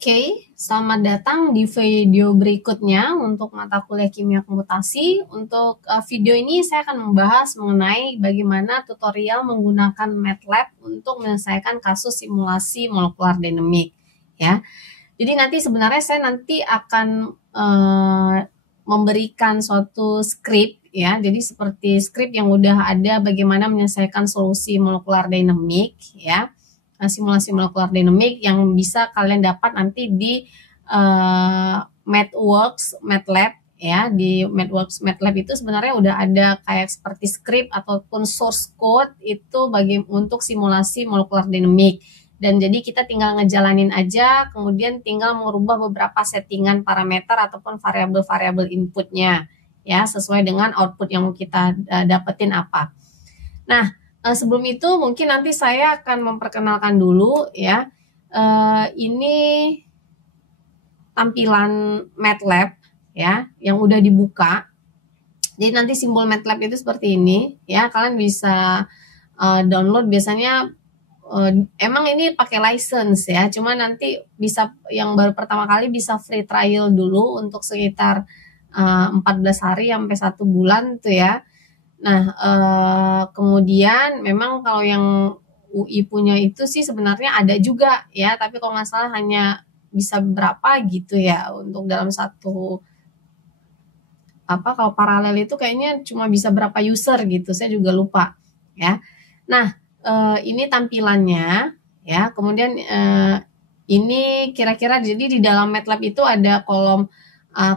Oke, selamat datang di video berikutnya untuk mata kuliah kimia komputasi. Untuk video ini saya akan membahas mengenai bagaimana tutorial menggunakan MATLAB untuk menyelesaikan kasus simulasi molekular dynamic. Ya, jadi sebenarnya saya akan memberikan suatu script ya. Jadi seperti script yang udah ada bagaimana menyelesaikan solusi molekular dynamic ya. Simulasi molekular dynamic yang bisa kalian dapat nanti di MathWorks MATLAB ya. Di MathWorks MATLAB itu sebenarnya udah ada kayak seperti script ataupun source code itu untuk simulasi molekular dynamic, dan jadi kita tinggal ngejalanin aja, kemudian tinggal merubah beberapa settingan parameter ataupun variabel-variabel inputnya ya, sesuai dengan output yang mau kita dapetin apa. Nah, sebelum itu mungkin nanti saya akan memperkenalkan dulu ya. Ini tampilan MATLAB ya yang udah dibuka. Jadi nanti simbol MATLAB itu seperti ini ya. Kalian bisa download, biasanya emang ini pakai license ya. Cuma nanti bisa yang baru pertama kali bisa free trial dulu untuk sekitar 14 hari sampai 1 bulan tuh ya. Nah, kemudian memang kalau yang UI punya itu sih sebenarnya ada juga ya, tapi kalau nggak salah hanya bisa berapa gitu ya untuk dalam satu kalau paralel itu kayaknya cuma bisa berapa user gitu, saya juga lupa ya. Nah, ini tampilannya ya. Kemudian ini kira-kira jadi di dalam MATLAB itu ada kolom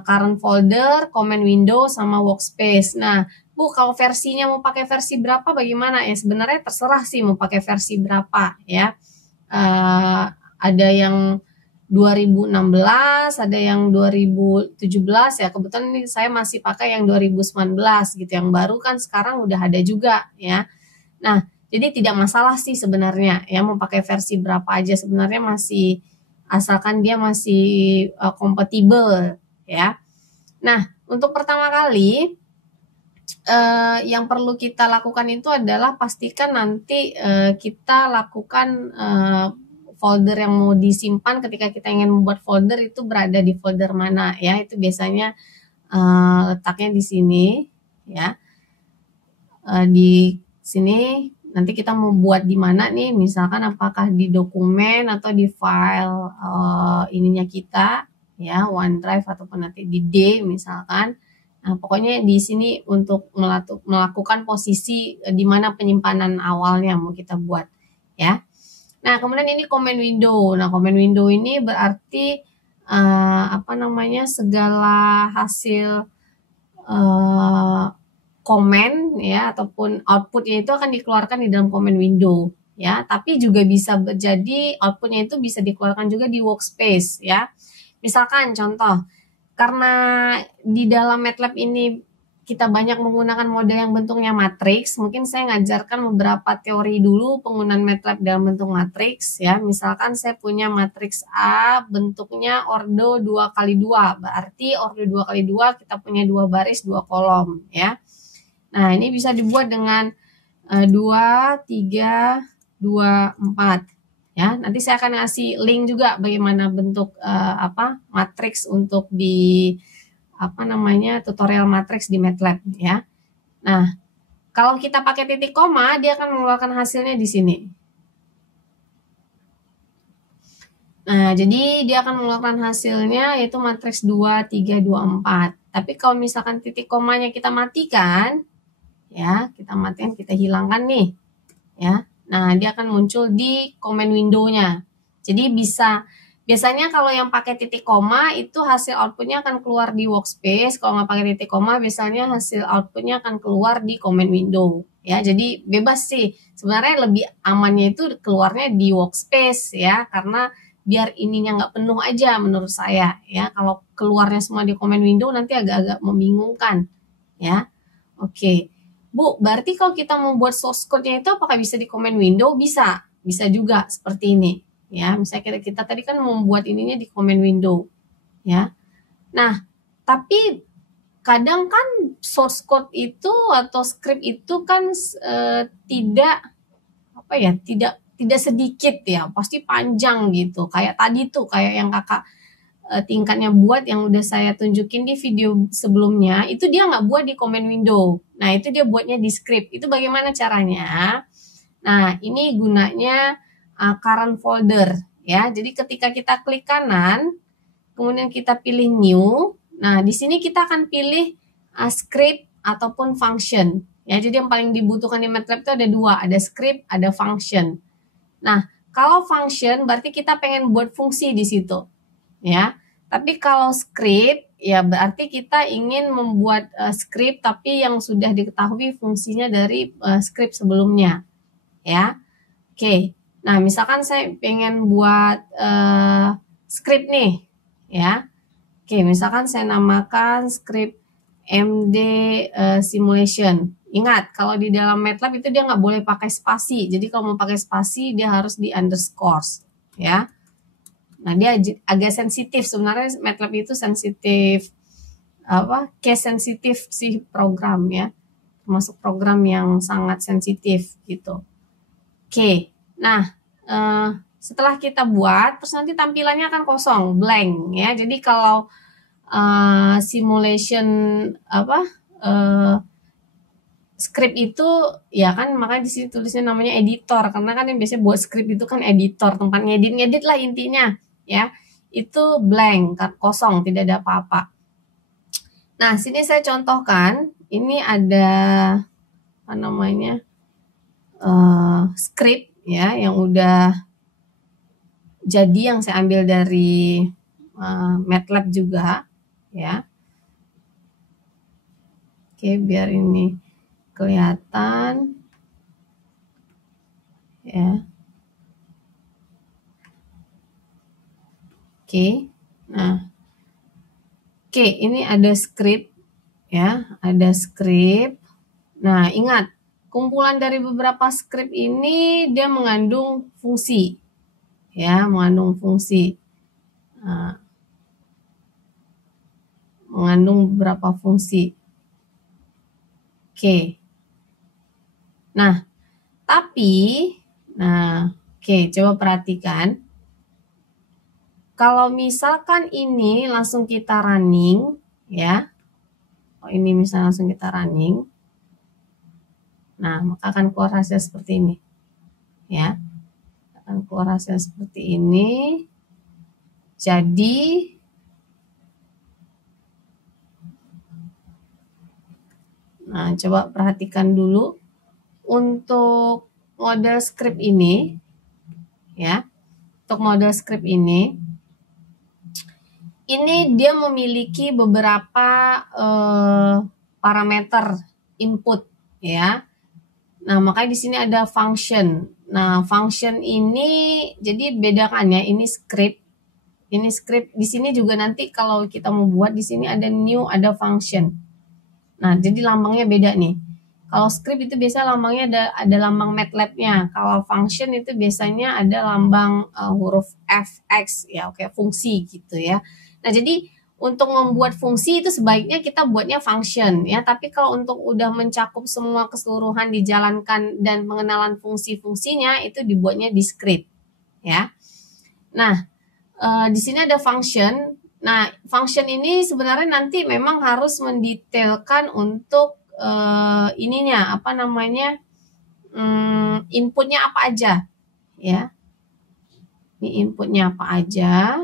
current folder, command window, sama workspace. Nah, Bu, kalau versinya mau pakai versi berapa bagaimana ya? Sebenarnya terserah sih mau pakai versi berapa ya. Ada yang 2016, ada yang 2017 ya. Kebetulan ini saya masih pakai yang 2019 gitu. Yang baru kan sekarang udah ada juga ya. Nah, jadi tidak masalah sih sebenarnya ya mau pakai versi berapa aja, sebenarnya masih asalkan dia masih kompatibel ya. Nah, untuk pertama kali yang perlu kita lakukan itu adalah pastikan nanti kita lakukan folder yang mau disimpan. Ketika kita ingin membuat folder itu berada di folder mana ya, itu biasanya letaknya di sini ya. Di sini nanti kita mau buat di mana nih, misalkan apakah di dokumen atau di file ininya kita ya, OneDrive ataupun nanti di D misalkan. Nah, pokoknya di sini untuk melakukan posisi di mana penyimpanan awalnya mau kita buat ya. Nah, kemudian ini command window. Nah, command window ini berarti segala hasil komen ya ataupun outputnya itu akan dikeluarkan di dalam command window ya. Tapi juga bisa jadi outputnya itu bisa dikeluarkan juga di workspace ya. Misalkan contoh, karena di dalam MATLAB ini kita banyak menggunakan model yang bentuknya matriks, mungkin saya ngajarkan beberapa teori dulu penggunaan MATLAB dalam bentuk matriks ya. Misalkan saya punya matriks A bentuknya ordo 2x2, berarti ordo 2x2 kita punya 2 baris 2 kolom ya. Nah, ini bisa dibuat dengan 2, 3, 2, 4 ya. Nanti saya akan ngasih link juga bagaimana bentuk matriks untuk di tutorial matriks di MATLAB ya. Nah, kalau kita pakai titik koma, dia akan mengeluarkan hasilnya di sini. Nah, jadi dia akan mengeluarkan hasilnya yaitu matriks 2, 3, 2, 4. Tapi kalau misalkan titik komanya kita matikan ya, kita hilangkan nih ya. Nah, dia akan muncul di command window-nya. Jadi biasanya kalau yang pakai titik koma itu hasil outputnya akan keluar di workspace. Kalau nggak pakai titik koma, biasanya hasil outputnya akan keluar di command window ya. Jadi bebas sih. Sebenarnya lebih amannya itu keluarnya di workspace ya, karena biar ininya nggak penuh aja menurut saya ya. Kalau keluarnya semua di command window nanti agak-agak membingungkan ya. Oke. Bu, berarti kalau kita mau buat source code-nya itu apakah bisa di command window? Bisa juga seperti ini ya. Misalnya kita tadi kan membuat ininya di command window ya. Nah, tapi kadang kan source code itu atau script itu kan tidak tidak sedikit ya, pasti panjang gitu. Kayak tadi tuh, kayak yang kakak tingkatnya buat yang udah saya tunjukin di video sebelumnya, itu dia nggak buat di command window. Nah, itu dia buatnya di script. Itu bagaimana caranya? Nah, ini gunanya current folder ya. Jadi ketika kita klik kanan, kemudian kita pilih new. Nah, di sini kita akan pilih script ataupun function. Ya, jadi yang paling dibutuhkan di MATLAB itu ada dua, ada script, ada function. Nah, kalau function berarti kita pengen buat fungsi di situ. Ya. Tapi kalau script ya berarti kita ingin membuat script tapi yang sudah diketahui fungsinya dari script sebelumnya. Ya. Oke. Nah, misalkan saya pengen buat script nih, ya. Oke, misalkan saya namakan script MD simulation. Ingat, kalau di dalam MATLAB itu dia nggak boleh pakai spasi. Jadi kalau mau pakai spasi, dia harus di underscores, ya. Nah, dia agak sensitif. Sebenarnya MATLAB itu sensitif, case sensitif sih program ya. Termasuk program yang sangat sensitif gitu. Oke, nah setelah kita buat, terus nanti tampilannya akan kosong, blank ya. Jadi kalau simulation script itu ya kan, makanya di sini tulisnya namanya editor, karena kan yang biasanya buat script itu kan editor, tempat ngedit lah intinya ya. Itu blank, kosong, tidak ada apa-apa. Nah, sini saya contohkan, ini ada apa namanya script ya yang udah jadi, yang saya ambil dari MATLAB juga ya. Oke, biar ini kelihatan ya. Oke, nah oke, ini ada script ya, ada script. Nah, ingat, kumpulan dari beberapa script ini dia mengandung fungsi ya, mengandung fungsi, mengandung beberapa fungsi. Oke. Nah, tapi, oke, coba perhatikan. Kalau misalkan ini langsung kita running, ya. Ini misalnya langsung kita running. Nah, maka akan keluar hasil seperti ini. Ya. Akan keluar hasil seperti ini. Jadi, nah, coba perhatikan dulu. Untuk model script ini, ya, untuk model script ini dia memiliki beberapa parameter input, ya. Nah, makanya di sini ada function. Nah, function ini jadi bedakan ya, ini script. Ini script. Di sini juga nanti kalau kita mau buat di sini ada new, ada function. Nah, jadi lambangnya beda nih. Kalau script itu biasa lambangnya ada lambang MATLAB-nya. Kalau function itu biasanya ada lambang huruf fx ya, oke, fungsi gitu ya. Nah, jadi untuk membuat fungsi itu sebaiknya kita buatnya function ya. Tapi kalau untuk udah mencakup semua keseluruhan dijalankan dan pengenalan fungsi-fungsinya itu dibuatnya di script ya. Nah, di sini ada function. Nah, function ini sebenarnya nanti memang harus mendetailkan untuk ininya apa namanya, inputnya apa aja ya. Ini inputnya apa aja.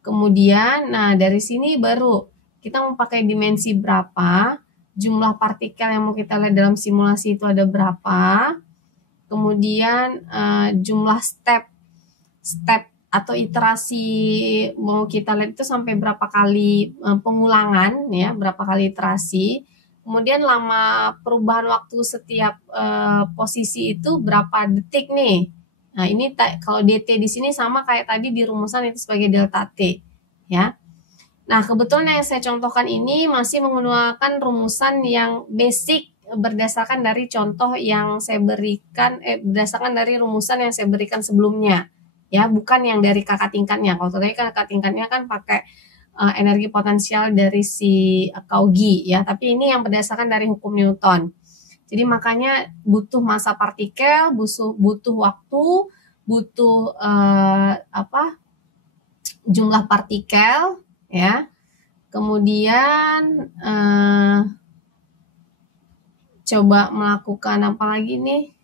Kemudian, nah dari sini baru kita mau pakai dimensi berapa, jumlah partikel yang mau kita lihat dalam simulasi itu ada berapa. Kemudian jumlah step atau iterasi mau kita lihat itu sampai berapa kali pengulangan ya, berapa kali iterasi. Kemudian lama perubahan waktu setiap posisi itu berapa detik nih. Nah, ini kalau DT di sini sama kayak tadi di rumusan itu sebagai delta T ya. Nah, kebetulan yang saya contohkan ini masih menggunakan rumusan yang basic berdasarkan dari contoh yang saya berikan, berdasarkan dari rumusan yang saya berikan sebelumnya. Ya, bukan yang dari kakak tingkatnya. Kalau tadi kan kakak tingkatnya kan pakai energi potensial dari si Cauchy ya, tapi ini yang berdasarkan dari hukum Newton. Jadi makanya butuh massa partikel, butuh waktu, butuh jumlah partikel, ya. Kemudian coba melakukan apa lagi nih?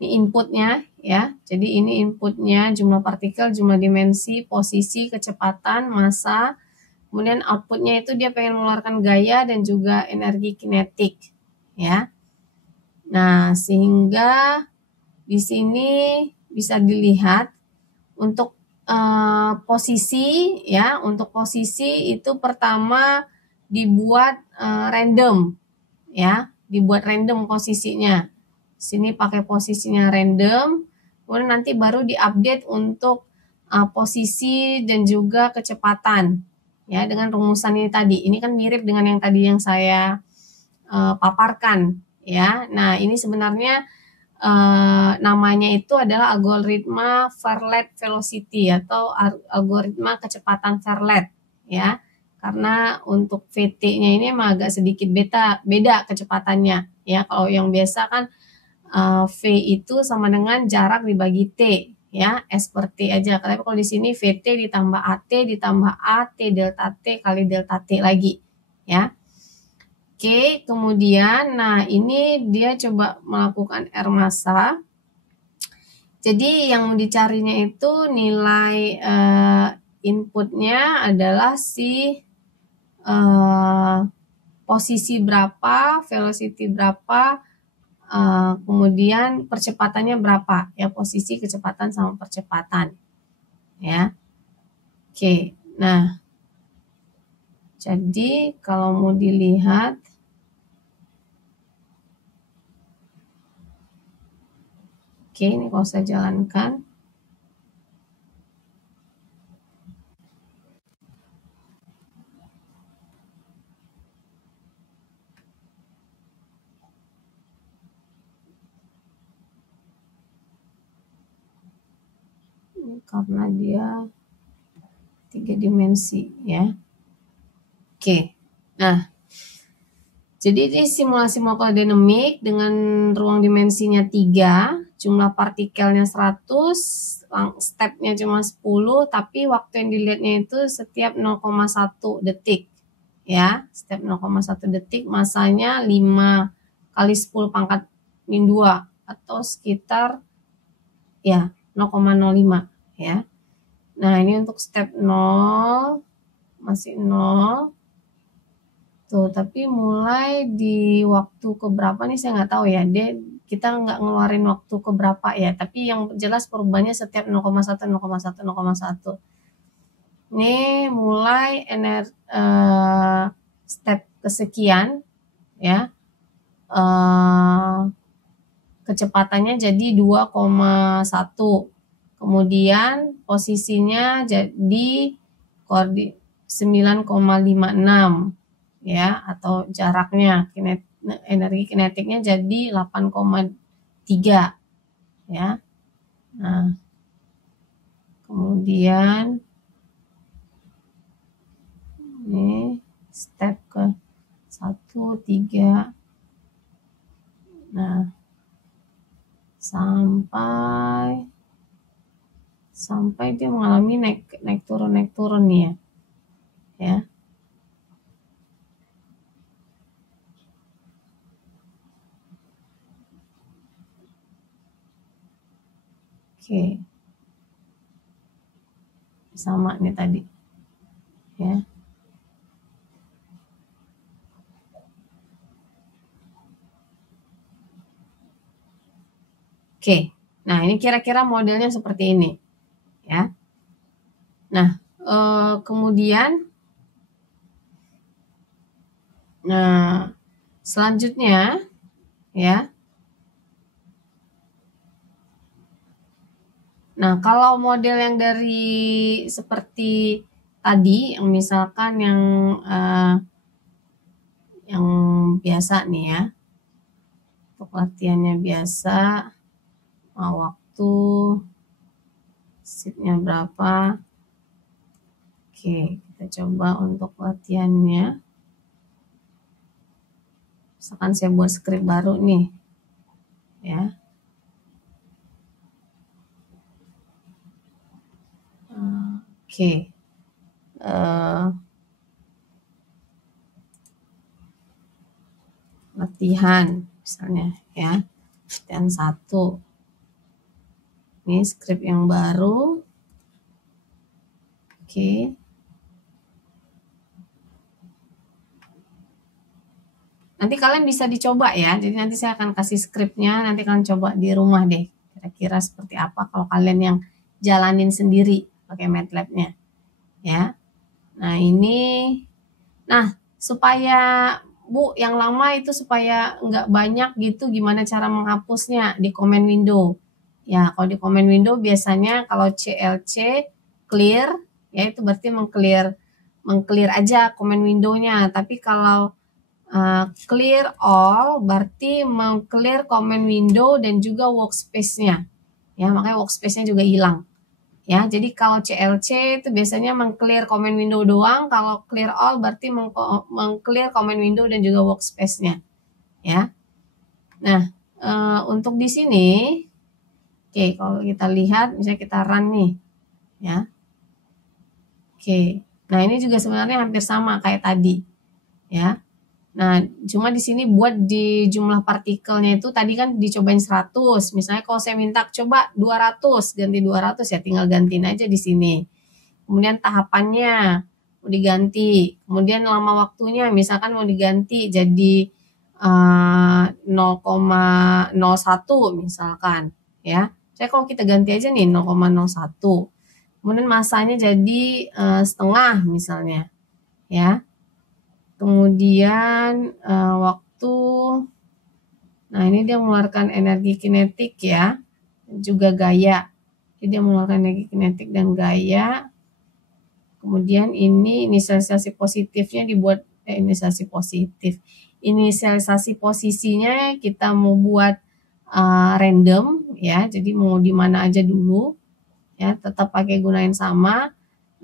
Ini inputnya, ya. Jadi ini inputnya, jumlah partikel, jumlah dimensi, posisi, kecepatan, massa. Kemudian outputnya itu dia pengen mengeluarkan gaya dan juga energi kinetik, ya. Nah, sehingga di sini bisa dilihat untuk posisi, ya, untuk posisi itu pertama dibuat random, ya, dibuat random posisinya. Sini pakai posisinya random, kemudian nanti baru diupdate untuk posisi dan juga kecepatan, ya, dengan rumusan ini tadi. Ini kan mirip dengan yang tadi yang saya paparkan, ya. Nah, ini sebenarnya namanya itu adalah algoritma Verlet velocity atau algoritma kecepatan Verlet, ya. Karena untuk VT-nya ini emang agak sedikit beda kecepatannya, ya. Kalau yang biasa kan V itu sama dengan jarak dibagi T, ya, S per T aja. Tapi kalau di sini VT ditambah AT ditambah AT delta T kali delta T lagi, ya. Oke, kemudian, nah ini dia coba melakukan R massa. Jadi yang dicarinya itu nilai inputnya adalah si posisi berapa, velocity berapa, kemudian percepatannya berapa, ya, posisi, kecepatan sama percepatan, ya. Oke, nah jadi kalau mau dilihat, oke, ini kalau saya jalankan. Ini karena dia 3 dimensi, ya. Oke. Nah, jadi ini simulasi molekular dinamik dengan ruang dimensinya 3, jumlah partikelnya 100, stepnya cuma 10, tapi waktu yang dilihatnya itu setiap 0,1 detik. Ya, setiap 0,1 detik, masanya 5 kali 10 pangkat min 2 atau sekitar ya 0,05, ya. Nah, ini untuk step 0 masih 0. Tuh, tapi mulai di waktu keberapa nih saya nggak tahu ya. Kita nggak ngeluarin waktu keberapa ya. Tapi yang jelas perubahannya setiap 0,1, 0,1, 0,1. Ini mulai step kesekian, ya. Kecepatannya jadi 2,1. Kemudian posisinya jadi 9,56, ya, atau jaraknya energi kinetiknya jadi 8,3, ya. Nah, kemudian ini step ke 1, 3. Nah, sampai dia mengalami naik turun nih, ya. Ya. Oke. Sama nih tadi. Ya. Oke. Nah, ini kira-kira modelnya seperti ini, ya. Nah, kemudian selanjutnya, ya. Nah, kalau model yang dari seperti tadi, yang misalkan yang biasa nih, ya, untuk latihannya biasa, waktu seatnya berapa. Oke, kita coba untuk latihannya. Misalkan saya buat script baru nih, ya. Oke. Latihan misalnya ya, latihan 1. Ini script yang baru. Oke. Nanti kalian bisa dicoba ya. Jadi nanti saya akan kasih scriptnya, nanti kalian coba di rumah deh. Kira-kira seperti apa kalau kalian yang jalanin sendiri pakai MATLAB-nya. Ya. Nah ini, nah supaya Bu yang lama itu supaya nggak banyak gitu, gimana cara menghapusnya di command window. Ya kalau di command window biasanya kalau CLC clear, ya itu berarti mengclear aja command window-nya. Tapi kalau clear all berarti meng-clear command window dan juga workspace-nya. Ya, makanya workspace-nya juga hilang. Ya, jadi kalau CLC itu biasanya meng-clear command window doang, kalau clear all berarti meng-clear command window dan juga workspace-nya. Ya. Nah, untuk di sini oke, kalau kita lihat misalnya kita run nih. Ya. Oke. Nah, ini juga sebenarnya hampir sama kayak tadi. Ya. Nah, cuma di sini buat di jumlah partikelnya itu tadi kan dicobain 100. Misalnya kalau saya minta coba 200, ganti 200 ya tinggal gantiin aja di sini. Kemudian tahapannya mau diganti. Kemudian lama waktunya misalkan mau diganti jadi 0,01 misalkan ya. Saya kalau kita ganti aja nih 0,01. Kemudian masanya jadi setengah misalnya ya. Kemudian waktu, nah ini dia mengeluarkan energi kinetik ya, juga gaya. Jadi dia mengeluarkan energi kinetik dan gaya. Kemudian ini inisialisasi positifnya dibuat, inisialisasi positif. Inisialisasi posisinya kita mau buat random ya, jadi mau di mana aja dulu ya, tetap pakai gunain sama.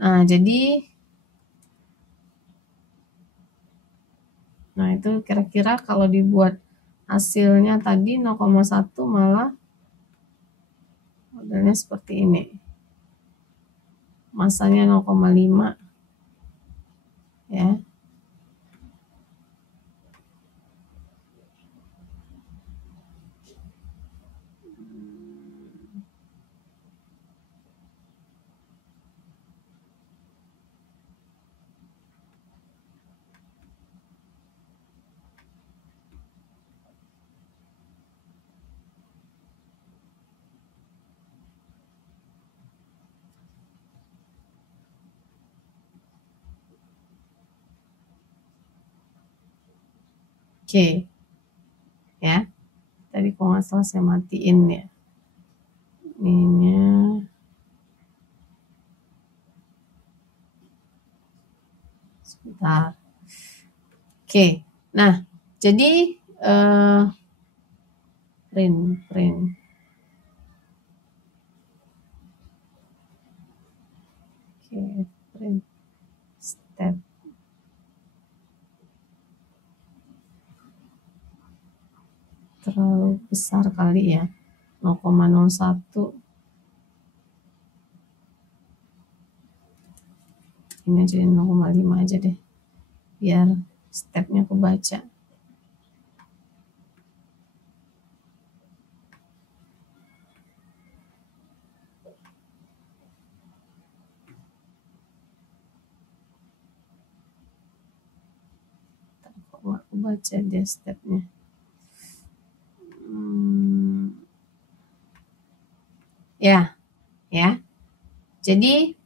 Nah jadi nah itu kira-kira kalau dibuat hasilnya tadi 0,1 malah modelnya seperti ini. Masanya 0,5 ya. Oke. Ya. Tadi kalau nggak salah saya matiin ya. Ininya. Sebentar. Oke. Nah, jadi print. Oke, print step. Terlalu besar kali ya. 0,01. Ini jadi 0,5 aja deh. Biar stepnya kebaca. Nggak kebaca deh stepnya. Ya. Jadi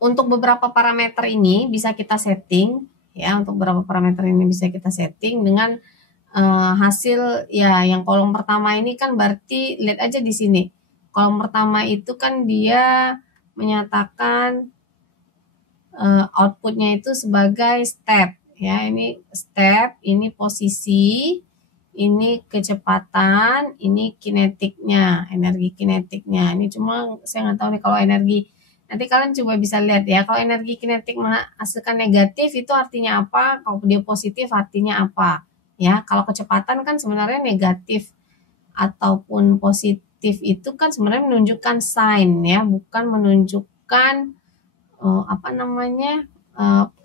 untuk beberapa parameter ini bisa kita setting ya, untuk beberapa parameter ini bisa kita setting dengan hasil ya. Yang kolom pertama ini kan berarti lihat aja di sini. Kolom pertama itu kan dia menyatakan outputnya itu sebagai step ya. Ini step, ini posisi, ini kecepatan, ini kinetiknya, energi kinetiknya. Ini cuma saya nggak tahu nih kalau energi Nanti kalian coba bisa lihat ya, kalau energi kinetik menghasilkan negatif itu artinya apa, kalau dia positif artinya apa. Ya, kalau kecepatan kan sebenarnya negatif ataupun positif itu kan sebenarnya menunjukkan sign ya, bukan menunjukkan apa namanya,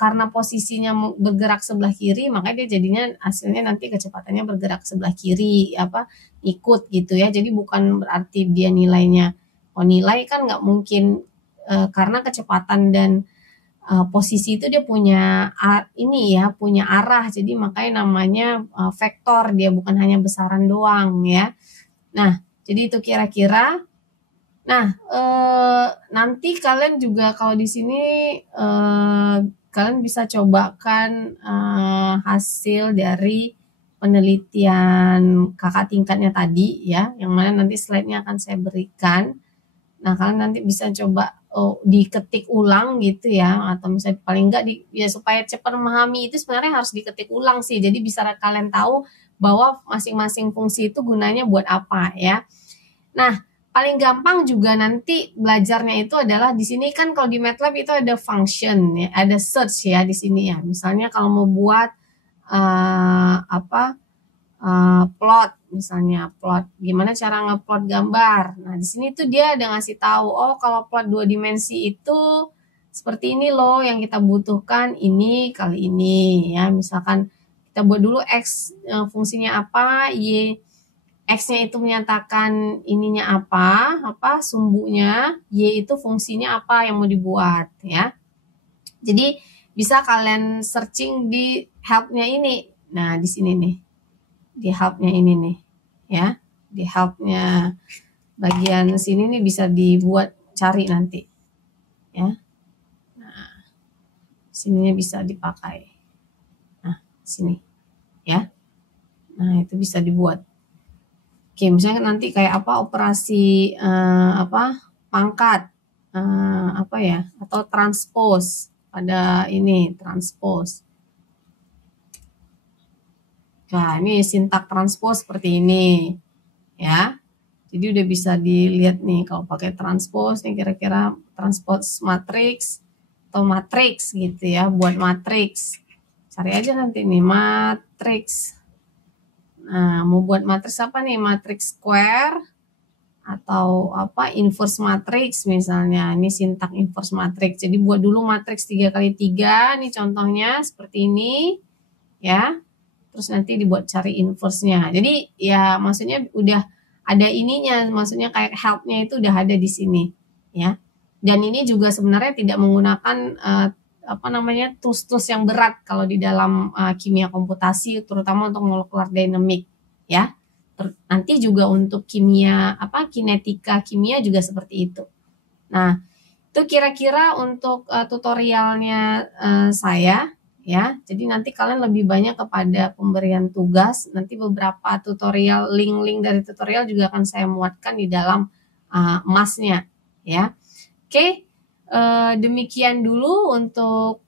karena posisinya bergerak sebelah kiri, makanya dia jadinya hasilnya nanti kecepatannya bergerak sebelah kiri, apa ikut gitu ya. Jadi bukan berarti dia nilainya, nilai kan nggak mungkin karena kecepatan dan posisi itu dia punya ini ya, punya arah. Jadi makanya namanya vektor, dia bukan hanya besaran doang ya. Nah, jadi itu kira-kira. Nah, nanti kalian juga kalau di sini kalian bisa cobakan hasil dari penelitian kakak tingkatnya tadi ya, yang mana nanti slide-nya akan saya berikan. Nah, kalian nanti bisa coba diketik ulang gitu ya, atau misalnya paling enggak ya supaya cepat memahami itu sebenarnya harus diketik ulang sih. Jadi bisa kalian tahu bahwa masing-masing fungsi itu gunanya buat apa ya. Nah, paling gampang juga nanti belajarnya itu adalah di sini kan kalau di MATLAB itu ada function ya, ada search ya di sini ya. Misalnya kalau mau buat plot, misalnya plot gimana cara ngeplot gambar. Nah, di sini tuh dia ada ngasih tahu, oh kalau plot 2 dimensi itu seperti ini loh, yang kita butuhkan ini kali ini ya. Misalkan kita buat dulu x fungsinya apa, y x-nya itu menyatakan ininya apa sumbunya, y itu fungsinya apa yang mau dibuat ya. Jadi bisa kalian searching di help-nya ini. Nah, di sini nih. Di help-nya ini nih ya, di help-nya bagian sini nih bisa dibuat cari nanti ya. Nah, sininya bisa dipakai. Nah, sini ya. Nah, itu bisa dibuat. Oke, misalnya nanti kayak apa operasi pangkat apa ya, atau transpose pada ini transpose. Nah, ini sintak transpose seperti ini ya. Jadi udah bisa dilihat nih kalau pakai transpose nih kira-kira transpose matrix atau matrix gitu ya, buat matrix. Cari aja nanti nih matrix. Nah, mau buat matrix apa nih? Matrix square atau apa inverse matrix misalnya. Ini sintak inverse matrix. Jadi buat dulu matrix 3x3 nih contohnya seperti ini ya. Terus nanti dibuat cari inverse-nya. Jadi ya maksudnya udah ada ininya, maksudnya kayak help-nya itu udah ada di sini ya. Dan ini juga sebenarnya tidak menggunakan tools-tools yang berat kalau di dalam kimia komputasi, terutama untuk molekular dynamic ya. Nanti juga untuk kimia kinetika kimia juga seperti itu. Nah, itu kira-kira untuk tutorialnya saya ya. Jadi nanti kalian lebih banyak kepada pemberian tugas. Nanti beberapa tutorial, link-link dari tutorial juga akan saya muatkan di dalam emasnya ya. Oke, demikian dulu untuk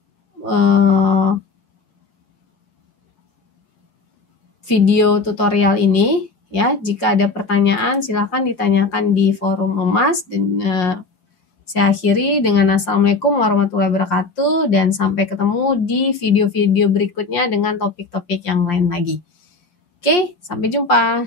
video tutorial ini ya. Jika ada pertanyaan silahkan ditanyakan di forum emas, dan saya akhiri dengan assalamualaikum warahmatullahi wabarakatuh, dan sampai ketemu di video-video berikutnya dengan topik-topik yang lain lagi. Oke, sampai jumpa.